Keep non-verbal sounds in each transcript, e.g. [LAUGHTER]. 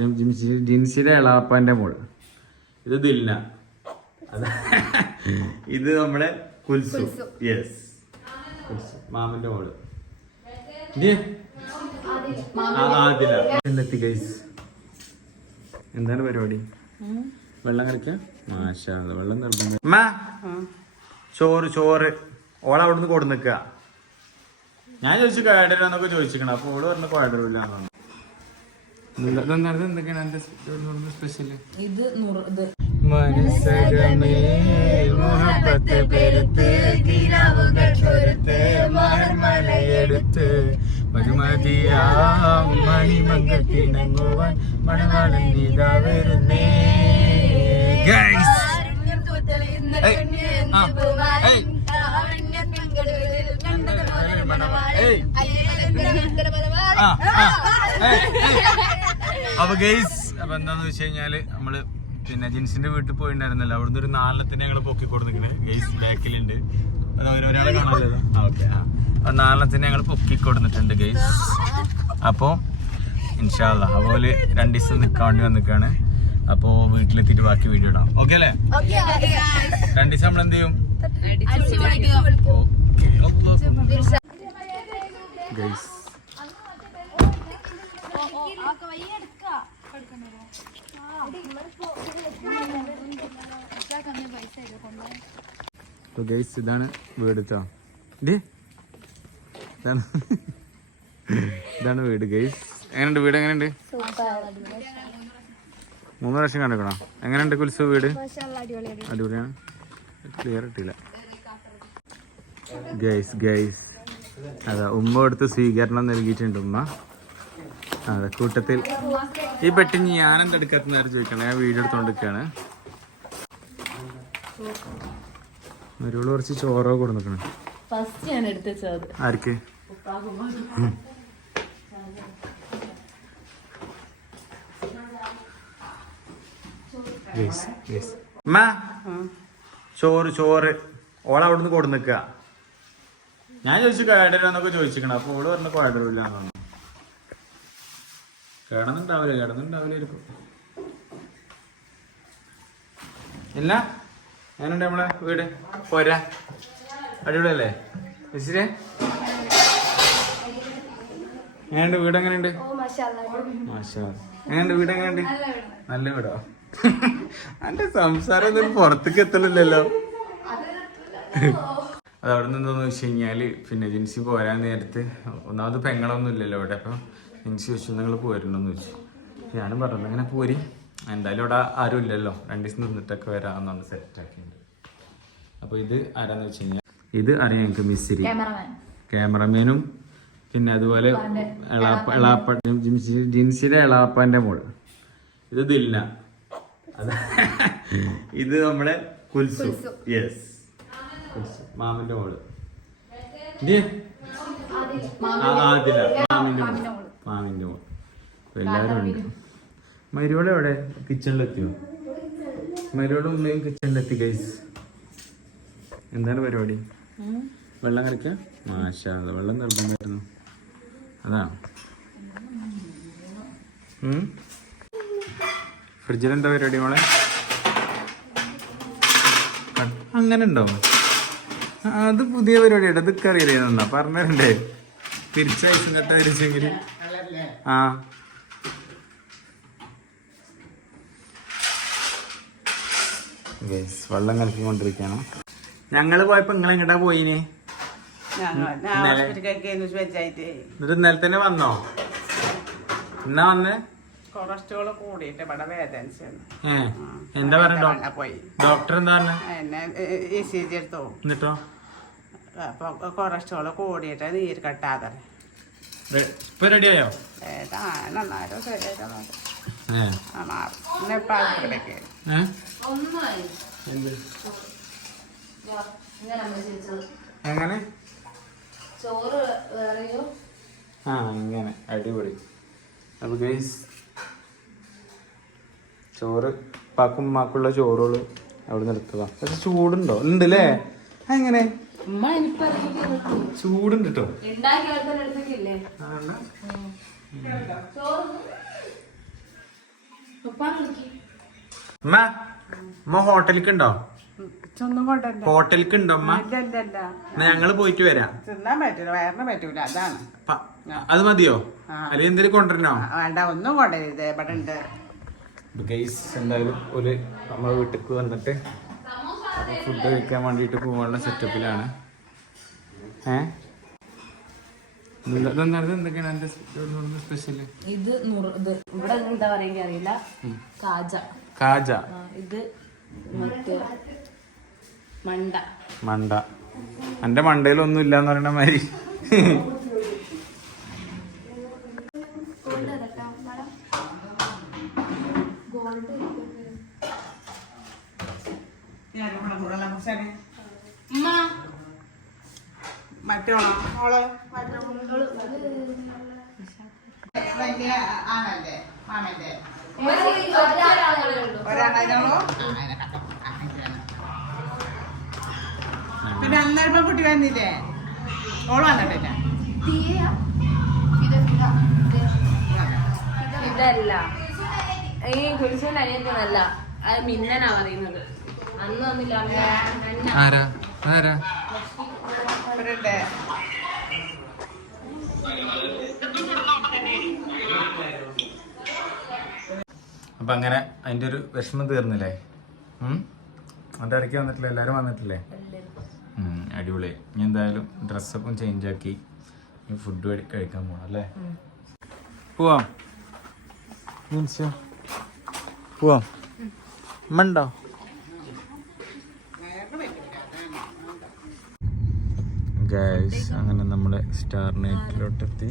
ജിൻസി- ജിൻസിയുടെ എളാപ്പാന്റെ മോൾ ഇത് ദിൽന. ഇത് നമ്മുടെ കുൽസു. യെസ് മാമന്റെ മോൾ. എത്തി ഗൈസ് എന്താണ് പരിപാടി? വെള്ളം കളിക്ക മാഷാ വെള്ളം ചോറ് ചോറ്. ഓള അവിടുന്ന് കൊടു നിക്ക ഞാൻ ചോദിച്ചു കേടരുന്നൊക്കെ ചോദിച്ചിരിക്കണം. അപ്പൊ ഓൾ പറഞ്ഞു കേടരില്ല എന്തൊക്കെയാണ് എന്റെ സ്പെഷ്യൽ ഇത് ഇത് മനസ്സകമേൽ മുഹബത്ത് പെരുത്ത് കിനാവുകൾ പൊരുത്ത് മലയെടുത്ത് മധുമതിയാം മണിമങ്കത്തിണങ്ങുവാൻ മണവാളൻ നീതാ വരുന്നേ. ഗൈസ് അപ്പൊ ഗെയ്സ് അപ്പൊ എന്താന്ന് വെച്ച് കഴിഞ്ഞാൽ നമ്മൾ പിന്നെ ജിൻസിന്റെ വീട്ടിൽ പോയിണ്ടായിരുന്നല്ലോ. അവിടുന്ന് ഒരു നാലെണ്ണത്തിന് ഞങ്ങൾ പൊക്കി കൊടുത്തിങ്ങനെ ഗെയ്സ് ബാക്കിലുണ്ട്. ഒരാളെ കാണാമല്ലോ ഓക്കെ ആ അപ്പൊ നാലെണ്ണത്തിന് ഞങ്ങൾ പൊക്കി കൊടുത്തിട്ടുണ്ട് ഗെയ്സ് അപ്പൊ ഇൻഷാല്ല അതുപോലെ രണ്ട് ദിവസം നിൽക്കാൻ വേണ്ടി വന്നിക്കാണ്. അപ്പൊ വീട്ടിലെത്തിയിട്ട് ബാക്കി വീഡിയോ ഇടാം. ഓക്കെ അല്ലേ? രണ്ടു ദിവസം നമ്മൾ എന്ത് ചെയ്യും? ഗൈസ് അപ്പൊ ഗൈസ് ഇതാണ് വീട് ഇതാണ്. ഇതാണ് വീട് ഗൈസ് എങ്ങനെയുണ്ട് വീട്? എങ്ങനെയുണ്ട്? മൂന്ന് പ്രാവശ്യം കണ്ടിക്കണോ? എങ്ങനെയുണ്ട് കുൽസു വീട്? അടിപൊളിയാണ്. ക്ലിയർ കിട്ടിയില്ല ഗൈസ് ഗൈസ് അതാ ഉമ്മ എടുത്ത് സ്വീകരണം നൽകിയിട്ടുണ്ട് ഉമ്മ. അതെ കൂട്ടത്തിൽ. ഈ പെട്ടി ഞാൻ എന്താ എടുക്കാത്ത നേരം ചോദിക്കണം. ഞാൻ വീഡിയോ എടുത്തോണ്ടിരിക്കാണ്. ഒരുപാട് കുറച്ച് ചോറോ കൊടുക്കണം ആർക്ക്? ചോറ് ചോറ്. ഓള അവിടുന്ന് കൊടുന്നിക്ക. നിക്ക ഞാൻ ചോദിച്ചു കേടരുന്നൊക്കെ ചോദിച്ചിക്കണം. അപ്പൊ ഓൾ പറഞ്ഞ കേടരില്ല കേടന്നുണ്ടാവില്ല ഇരിക്കും ഇല്ല? ഞാനുണ്ട് നമ്മളെ വീട്? പോരാ. അടിപൊളിയല്ലേ? മിസ്സിരെ എങ്ങനെയുണ്ട് വീട് എങ്ങനെയുണ്ട് എങ്ങനെയുണ്ട് വീട് എങ്ങനെയുണ്ട് നല്ല വീടോ. എന്റെ സംസാരം ഒന്നും പുറത്തേക്ക് എത്തണില്ലല്ലോ. അത് അവിടെ നിന്നെന്ന് വെച്ച് കഴിഞ്ഞാൽ പിന്നെ ഏജൻസി പോരാൻ നേരത്ത് ഒന്നാമത് പെങ്ങളൊന്നും ഇല്ലല്ലോ ഇവിടെ അപ്പൊ ജിൻസി ചോദിച്ചു നിങ്ങൾ പോരുണ്ടെന്ന് ചോദിച്ചു. ഞാനും പറഞ്ഞു അങ്ങനെ പോരി. എന്തായാലും ഇവിടെ ആരും ഇല്ലല്ലോ. രണ്ട് ദിവസം നിന്നിട്ടൊക്കെ വരാമെന്നാണ് സെറ്റ് ആക്കിയിട്ടുണ്ട് അപ്പൊ ഇത് ആരാന്ന് വെച്ച് കഴിഞ്ഞാൽ ഇത് അറിയാം ഞങ്ങൾക്ക് മിസ്സിരി. ക്യാമറമാനും പിന്നെ അതുപോലെ എളാപ്പ എളാപ്പ ജിൻസി- ജിൻസിയുടെ എളാപ്പാന്റെ മോൾ. ഇത് ദിൽന. [LAUGHS] ഇത് നമ്മുടെ കുൽസു. യെസ് മാമിന്റെ മോൾ. ആദില. മാമിന്റെ മോൾ മോൾ. അപ്പൊ എല്ലാവരും ഉണ്ട്. മരുവോടെ എവിടെ? കിച്ചണിലെത്തിയോ? മരുവോടെ ഉമ്മയും കിച്ചണിലെത്തി ഗൈസ് എന്താണ് പരിപാടി? വെള്ളം കളിക്കാം മാഷാ വെള്ളം നിർബന്ധമായിരുന്നു. അതാണ് ഫ്രിഡ്ജിൽ എന്താ പരിപാടി മോളെ? അങ്ങനെ ഉണ്ടോ? അത് പുതിയ പരിപാടിയാണ് അത് അറിയില്ല പറഞ്ഞിട്ടുണ്ടേ തിരിച്ചയച്ചു കെട്ട അരിച്ചെങ്കിൽ ആ. വെള്ളം കലക്കിക്കൊണ്ടിരിക്കാണ് ഞങ്ങൾ പോയപ്പോ നിങ്ങൾ എങ്ങടാ പോയിന്? എന്നിട്ട് ഇന്നലെ തന്നെ വന്നോ? എന്നാ വന്നേ? കൊളസ്ട്രോൾ കൂടിയിട്ട് ഇവിടെ വേദനിച്ചാണ് എന്താ പറഞ്ഞ പോയി. ഡോക്ടർ എന്താ പറഞ്ഞ? എന്നെ ഇ സി ജി എടുത്തു? എന്നിട്ടോ? അപ്പൊ കൊളസ്ട്രോൾ കൂടിയിട്ട് നീര് കെട്ടാതെ. ഇപ്പൊ റെഡിയായോ? എങ്ങനെ ചോറ് ആ ഇങ്ങനെ. അടിപൊളി. അപ്പൊ ഗൈസ് ചോറ് പാക്കും മാക്കുള്ള ചോറുകൾ അവിടെ നിർത്തുക പക്ഷെ ചൂടുണ്ടോ? ഉണ്ട് അല്ലേ എങ്ങനെ ചൂടുണ്ട് കേട്ടോ ഹോട്ടലിക്ക് ഉണ്ടോ ഹോട്ടലിക്ക് ഉണ്ടോ അമ്മ ഇല്ല ഇല്ല ഇല്ല. എന്നാ ഞങ്ങൾ പോയിട്ട് വരാം. അത് മതിയോ. അല്ലെങ്കിൽ എന്തെങ്കിലും കൊണ്ടുവരണോ? വേണ്ട ഒന്നും കൊണ്ടുവരുത് ഇവിടെ ഉണ്ട് ഗൈസ് എന്തായാലും ഒരു നമ്മളെ വീട്ടിലേക്ക് വന്നിട്ട് ഫുഡ് കഴിക്കാൻ വേണ്ടിയിട്ട് പോകാനുള്ള സെറ്റപ്പിലാണ് ഏ? ഇത് ഇവിടെ എന്താ പറയുക അറിയില്ല? കാജ. കാജ. ഇത് മറ്റേ മണ്ട. മണ്ട. എന്റെ മണ്ടയിലൊന്നും ഇല്ല എന്ന് പറയുന്ന മാതിരി. മറ്റോളോ ഓൾ വലിയ ആണല്ലേ? മാമന്റെ? ഒരാളോ പിന്നെ അന്നേരം കുട്ടി വന്നില്ലേ? ഓൾ വന്നിട്ടില്ല. ഇതല്ല. ഈ കുരിശന്റെ അനിയത്തിനല്ല. അത് മിന്നനാ പറയുന്നത്. ആരാ ആരാ അപ്പൊ അങ്ങനെ അതിന്റെ ഒരു വിഷമം തീർന്നില്ലേ ഉം അതിന്റെ ഇടയ്ക്ക് വന്നിട്ടില്ലേ എല്ലാരും വന്നിട്ടില്ലേ ഉം, അടിപൊളി ഇനി എന്തായാലും ഡ്രസ്സൊക്കെ ചേഞ്ച് ആക്കി ഫുഡ് കഴിക്കാൻ പോണം അല്ലേ പോവാം പോവാം ഉമ്മണ്ടോ ഗൈസ് അങ്ങനെ നമ്മുടെ സ്റ്റാർ നൈറ്റിലോട്ടെത്തി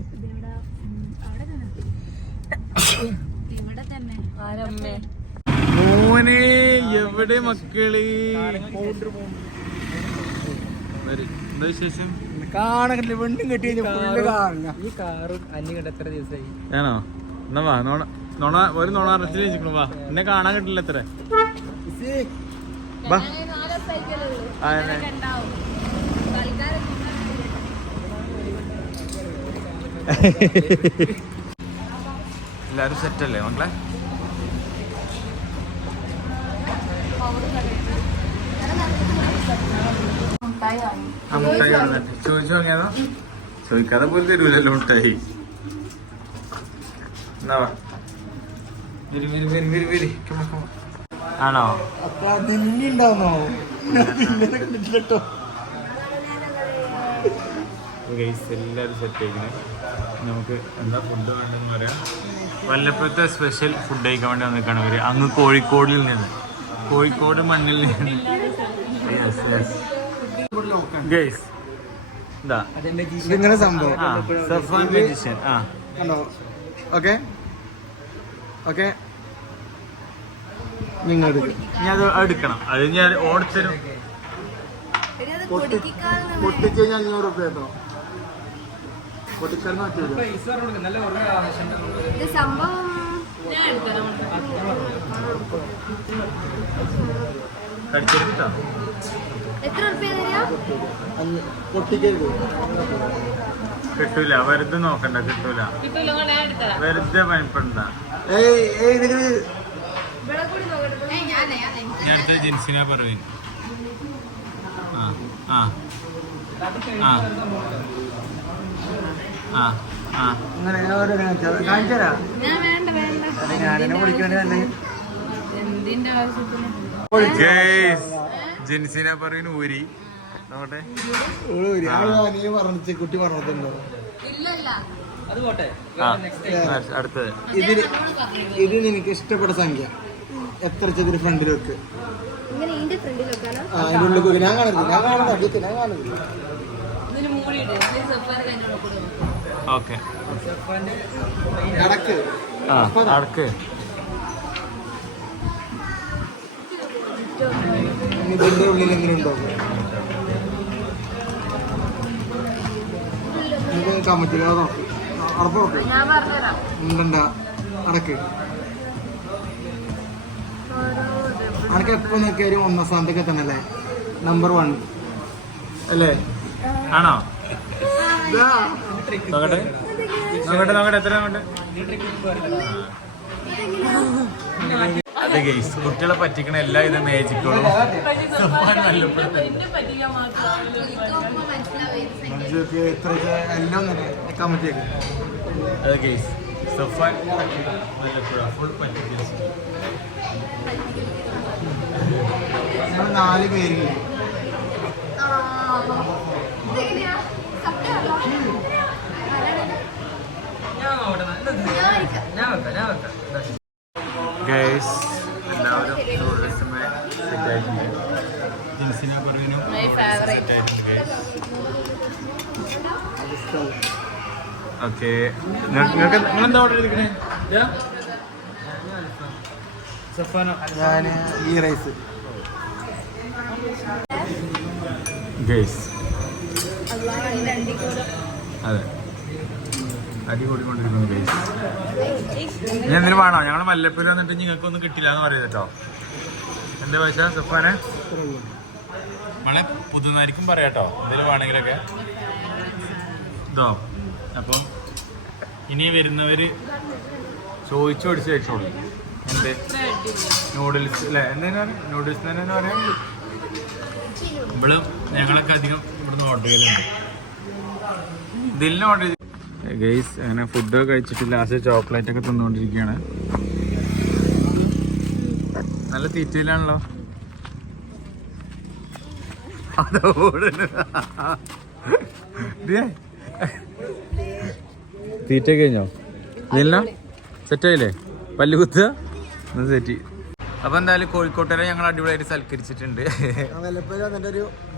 മോനെ എവിടെ മക്കൾ? വരൂ. എന്താ വിശേഷം? കാണാനില്ല കെട്ടി ഈ കാറ് അന്യ കണ്ട എത്ര ദിവസമായി ആണോ? എന്നാ വാ നോണ നോണ ഒരു നോണ അറച്ചിൽ വെച്ചിക്കണു വാ എന്നെ കാണാൻ കിട്ടില്ല എത്ര ആ, എന്നെ. എല്ലാരും സെറ്റ് അല്ലേ മക്കളെ മുട്ടായി വന്നിട്ട് ചോദിച്ചു വാങ്ങിയതോ? ചോദിക്കാതെ പോലും തരൂലല്ലോ മുട്ടായി. എന്നാ വാ. ഗൈസ് എല്ലാവരും സെറ്റ് ആയിക്കണേ. നമുക്ക് എന്താ ഫുഡ് വേണ്ടെന്ന് പറയാം. വല്ലപ്പോഴത്തെ സ്പെഷ്യൽ ഫുഡ് കഴിക്കാൻ വേണ്ടി വന്നിക്കാണ് ഇവർ അങ്ങ് കോഴിക്കോടിൽ നിന്ന്. കോഴിക്കോട് മണ്ണിൽ നിന്ന്. യെസ് യെസ് ഗൈസ് ഇതാ. ഇതിങ്ങനെ സംഭവം. ആ സഫാൻ മജീഷ്യൻ ആ. കണ്ടോ? ഓക്കെ ഓക്കെ നിങ്ങൾ എടുക്ക്. ഞാൻ അത് എടുക്കണം. അത് ഞാൻ ഓടിച്ചരും. പൊട്ടി- പൊട്ടിച്ച് കഴിഞ്ഞാൽ അഞ്ഞൂറ് റുപ്യ കേട്ടോ. കടിച്ചെടുത്തോ അഞ്ഞൂ- പൊട്ടിക്കരുത്. കിട്ടൂല വെറുതെ നോക്കണ്ട കിട്ടൂല. വെറുതെ പണിപ്പെടണ്ട. ഞാൻ ജിൻസിനെ പറയും ആ ആ. ആ. അങ്ങനെ ഓരോ കാണിച്ചു തരാം ഞാനെന്നെ തന്നെ. ജിൻസിനെ പറയുന്നു ഊരി നോട്ടെ നീ പറഞ്ഞു കുട്ടി പറഞ്ഞിട്ടുണ്ടോ? അടുത്തത്. ഇതിന് ഇത് നിനക്ക് ഇഷ്ടപ്പെട്ട സംഖ്യ. എത്ര ഇതിന് ഫ്രണ്ടിൽ വെക്ക്. അതിന്റെ ഉള്ളിൽ പോയി ഞാൻ കാണുന്നില്ല. ഞാൻ അടിയത്തില്ല ഞാൻ കാണുന്നില്ല. ഓക്കെ. അടുക്ക് ഇതിന്റെ ഉള്ളിൽ എങ്ങനെ ഉണ്ടോ? അത്? അടപ്പ് നോക്ക്. ഉണ്ടണ്ട. അടക്ക്. അനക്ക് എപ്പോ നോക്കിയാലും ഒന്നാം സ്ഥാനത്തൊക്കെ എത്തണല്ലേ? നമ്പർ വൺ അല്ലേ? ആണോ. നോക്കട്ടെ. നോക്കട്ടെ നോക്കട്ടെ എത്ര നോക്കട്ടെ ഉണ്ട്? ഗെയ്സ് കുട്ടികളെ പറ്റിക്കണ എല്ലാ ഇത് മേജിക്കോളും അത് ഗെയ്സ് സഫാൻ മലപ്പുഴ ഫുൾ പറ്റിക്കൽ നാല് പേരില്ലേ ഗൈസ് എല്ലാവരും ടൂറിസമേ സെറ്റ് ആയിട്ടുണ്ട് ജിൻസിനെ പറയുന്നു മൈ ഫേവറേറ്റ് സെറ്റ് ആയിട്ടുണ്ട് ഗൈസ് ഓക്കെ നിങ്ങൾക്ക് ഓർഡർ സഫാനോ. ഞാൻ ഈ റൈസ് ഗൈസ് അതെ. അടികൂടിക്കൊണ്ടിരിക്കുന്നു ഇനി എന്തിനു വേണോ? ഞങ്ങൾ മല്ലപ്പൂര് വന്നിട്ട് നിങ്ങൾക്ക് ഒന്നും കിട്ടില്ല എന്ന് പറയുന്നത് കേട്ടോ. എന്താ പൈസ സുഫാനെ? നമ്മളെ പുതുനാരിക്കും പറയാട്ടോ എന്തെങ്കിലും വേണമെങ്കിലൊക്കെ. ഇതോ അപ്പം ഇനി വരുന്നവര് ചോദിച്ചു പഠിച്ചു കഴിച്ചോളൂ. എന്ത്? നൂഡിൽസ് അല്ലേ എന്തായാലും നൂഡിൽസ് തന്നെ പറയാം? ഇവിടെ ഞങ്ങളൊക്കെ അധികം ഇവിടുന്ന് ഓർഡർ ചെയ്യലുണ്ട്. ഇതിലിന് ഓർഡർ ഗെയ്സ് അങ്ങനെ ഫുഡ് കഴിച്ചിട്ട് ലാസ്റ്റ് ചോക്ലേറ്റ് ഒക്കെ തിന്നുകൊണ്ടിരിക്കുകയാണ്. നല്ല തീറ്റയിലാണല്ലോ. തീറ്റ കഴിഞ്ഞോ? ഇതെല്ലാം സെറ്റായില്ലേ പല്ല് കുത്തുക? സെറ്റ് അപ്പൊ എന്തായാലും കോഴിക്കോട്ടുകാരെ ഞങ്ങൾ അടിപൊളിയായിട്ട് സൽക്കരിച്ചിട്ടുണ്ട്.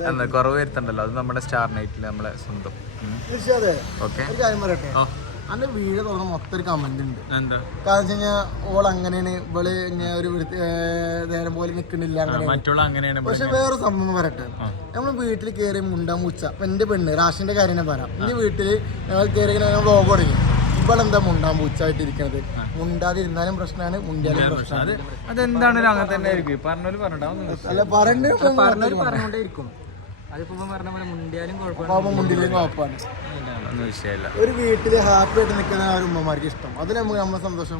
എന്താ കുറവ് വരുത്തണ്ടല്ലോ? അത് നമ്മുടെ സ്റ്റാർ നൈറ്റിൽ നമ്മളെ സ്വന്തം. ഓക്കെ. അന്റെ വീട് തോന്നുന്ന മൊത്തം ഒരു കമന്റ് ഉണ്ട്. കാരണം വെച്ച് കഴിഞ്ഞാൽ ഓൾ അങ്ങനെയാണ്. ഇവൾ ഇങ്ങനെ ഒരു നേരം പോലെ മറ്റുള്ള അങ്ങനെയാണ് പക്ഷെ വേറെ സംഭവം പറയട്ടെ. നമ്മൾ വീട്ടിൽ കയറി മുണ്ട മുച്ച. എന്റെ പെണ്ണ് റാഷിന്റെ കാര്യം പറയാം. എന്റെ വീട്ടിൽ ഞങ്ങൾ കയറി വ്ളോഗ് തുടങ്ങി ഇവളെന്താ മുണ്ടാൻ പൂച്ചായിട്ട് ഇരിക്കണത് മുണ്ടാതിരുന്നാലും പ്രശ്നമാണ് മുണ്ടിയാലും അത് പ്രശ്നമാണ് അതെന്താണ് അങ്ങനെ തന്നെ ആയിരിക്കും. പറഞ്ഞോൽ പറഞ്ഞിട്ടാവും അല്ല പറഞ്ഞു പറഞ്ഞോണ്ടേയിരിക്കും അതിപ്പോ ഇപ്പം പറഞ്ഞ പോലെ മുണ്ടിയാലും കുഴപ്പമില്ല. പാപം മുണ്ടില്ലെങ്കിൽ കുഴപ്പമാണ് ഒന്നും വിഷയമില്ല. ഒരു വീട്ടിൽ ഹാപ്പി ആയിട്ട് നിൽക്കുന്ന ആ ഒരു ഉമ്മമാർക്ക് ഇഷ്ടം. അതിൽ നമുക്ക് നമ്മളെ സന്തോഷം?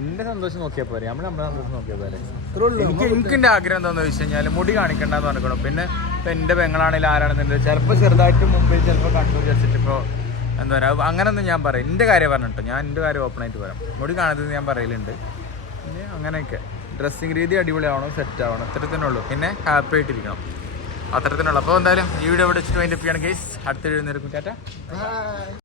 എന്റെ സന്തോഷം നോക്കിയാൽ പോരെ. നമ്മൾ നമ്മുടെ സന്തോഷം നോക്കിയാൽ പോരെ. ഇത്രേ ഉള്ളൂ. എനിക്ക് എനിക്ക് എന്റെ ആഗ്രഹം എന്താണെന്ന് വെച്ച് കഴിഞ്ഞാൽ മുടി കാണിക്കണ്ടെന്ന് പറഞ്ഞിക്കണം പിന്നെ ഇപ്പൊ എന്റെ പെങ്ങളാണെങ്കിലും ആരാണെന്നുണ്ടെങ്കിൽ ചിലപ്പോൾ ചെറുതായിട്ട് മുമ്പിൽ ചിലപ്പോൾ കണ്ടു വെച്ചിട്ട് ഇപ്പോൾ എന്താ പറയുക അങ്ങനൊന്നും ഞാൻ പറയും എന്റെ കാര്യം പറഞ്ഞിട്ടോ ഞാൻ എന്റെ കാര്യം ഓപ്പൺ ആയിട്ട് പറയാം. മുടി കാണരുതെന്ന് ഞാൻ പറയലുണ്ട്. പിന്നെ അങ്ങനെയൊക്കെ. ഡ്രസ്സിങ് രീതി അടിപൊളിയാവണം സെറ്റ് ആവണം ഉള്ളൂ. പിന്നെ ഹാപ്പി ആയിട്ടിരിക്കണം. ഉള്ളൂ. അപ്പോൾ എന്തായാലും ഈ വീഡിയോ ഇവിടെ വെച്ചിട്ട് വൈൻഡപ്പ് ചെയ്യണം കേസ് അടുത്ത എഴുന്നേൽക്കും ടാറ്റ Bye.